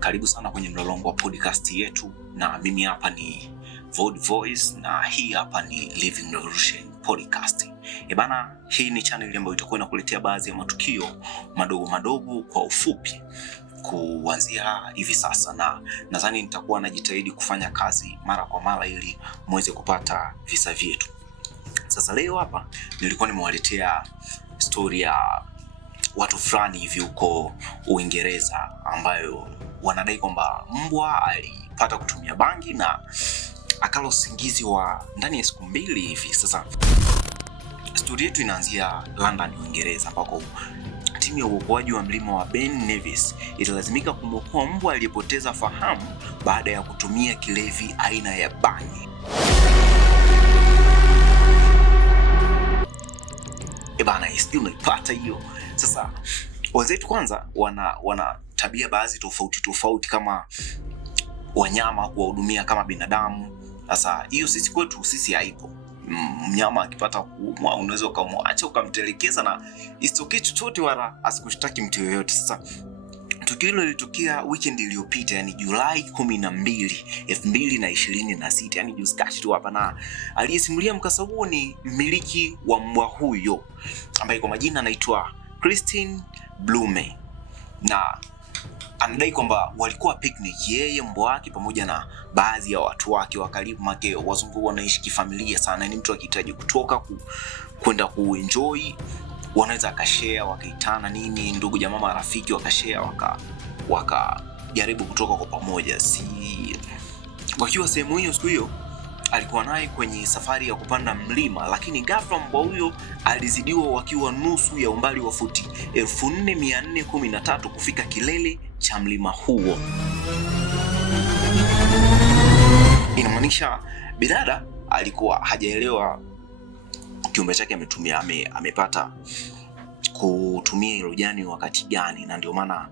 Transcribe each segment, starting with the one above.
Karibu sana kwenye mlolongo wa podcast yetu, na mimi hapa ni Vod Voice na hii hapa ni Living Revolution Podcast. Hii ni channel ambayo itakuwa inakuletea baadhi ya matukio madogo madogo kwa ufupi kuanzia hivi sasa, na nadhani nitakuwa najitahidi kufanya kazi mara kwa mara ili muweze kupata visa vyetu. Sasa leo hapa nilikuwa nimewaletea story ya watu fulani hivi huko Uingereza ambayo wanadai kwamba mbwa alipata kutumia bangi na akala usingizi wa ndani ya siku 2 hivi. Sasa story yetu inaanzia London, Uingereza, ambako timu ya uokoaji wa mlima wa Ben Nevis italazimika kumwokoa mbwa aliyepoteza fahamu baada ya kutumia kilevi aina ya bangi. Sijui unaipata hiyo. Sasa wenzetu kwanza wana tabia baadhi tofauti kama wanyama kuwahudumia kama binadamu. Sasa hiyo sisi kwetu haipo. Mnyama akipata kuumwa unaweza ukamwacha ukamtelekeza na isitokee chochote wala asikushtaki mtu yoyote. Sasa tukio hilo lilitokea weekend iliyopita, yani Julai 12, 2026, yani juzi kati tu hapa, na aliyesimulia mkasa huo ni mmiliki wa mbwa huyo ambaye kwa majina anaitwa Christine Blume, na anadai kwamba walikuwa picnic, yeye, mbwa wake pamoja na baadhi ya watu wake wa karibu. Make wazungu wanaishi kifamilia sana, ni mtu akihitaji kutoka kwenda kuenjoy wanaweza akashare, wakaitana nini, ndugu jamaa marafiki wakashare, wakajaribu kutoka kwa pamoja. Wakiwa sehemu hiyo siku hiyo alikuwa naye kwenye safari ya kupanda mlima, lakini ghafla mbwa huyo alizidiwa wakiwa nusu ya umbali wa futi 4413 kufika kilele cha mlima huo. Inamaanisha bidada alikuwa hajaelewa kiumbe chake amepata kutumia hilo jani wakati gani, na ndio maana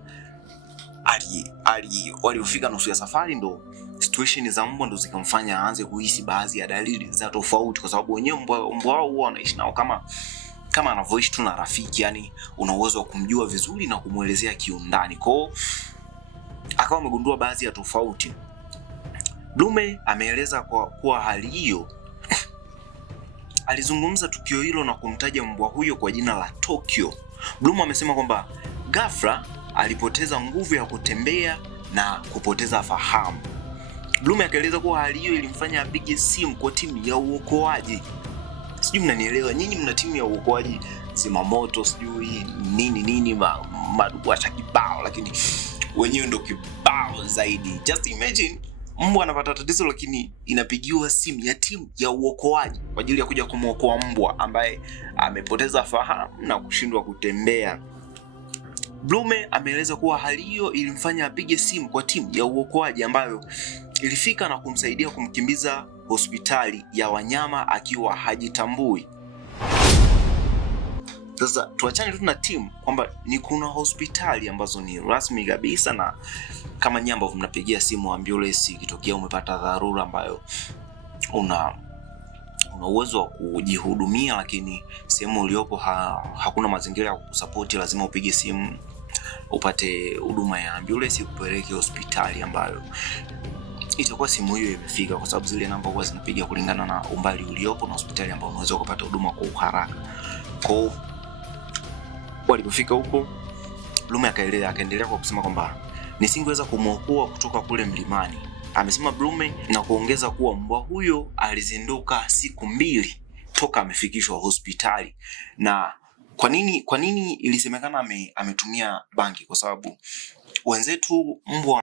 walifika nusu ya safari ndo situation za mbwa ndo zikamfanya aanze kuhisi baadhi ya dalili za tofauti, kwa sababu wenyewe mbwa wao huwa wanaishi nao kama anavyoishi tu na rafiki, yani una uwezo wa kumjua vizuri na kumuelezea kiundani. Kwao akawa amegundua baadhi ya tofauti. Blume ameeleza kwa hali hiyo alizungumza tukio hilo na kumtaja mbwa huyo kwa jina la Tokyo. Blume amesema kwamba ghafla alipoteza nguvu ya kutembea na kupoteza fahamu. Blume akaeleza kuwa hali hiyo ilimfanya apige simu kwa timu ya uokoaji. Sijui mnanielewa, nyinyi mna timu ya uokoaji, zimamoto, sijui nini maduasha kibao, lakini wenyewe ndo kibao zaidi. Just imagine mbwa anapata tatizo lakini inapigiwa simu ya timu ya uokoaji kwa ajili ya kuja kumwokoa mbwa ambaye amepoteza fahamu na kushindwa kutembea. Blume ameeleza kuwa hali hiyo ilimfanya apige simu kwa timu ya uokoaji ambayo ilifika na kumsaidia kumkimbiza hospitali ya wanyama akiwa hajitambui. Sasa tuachane tu na timu kwamba ni kuna hospitali ambazo ni rasmi kabisa, na kama nyinyi ambao mnapigia simu ambulance ikitokea umepata dharura ambayo una uwezo wa kujihudumia, lakini sehemu uliopo hakuna mazingira ya kusupport, lazima upige simu upate huduma ya ambulance kupeleke hospitali ambayo itakuwa simu hiyo imefika, kwa sababu zile namba huwa zinapiga kulingana na umbali uliopo na hospitali ambayo unaweza kupata huduma kwa uharaka. Kwa walipofika huko, Blume akaendelea kwa kusema kwamba nisingeweza kumwokoa kutoka kule mlimani. Amesema Blume na kuongeza kuwa mbwa huyo alizinduka siku 2 toka amefikishwa hospitali. Na kwa nini ilisemekana ametumia bangi? Kwa sababu wenzetu mbwa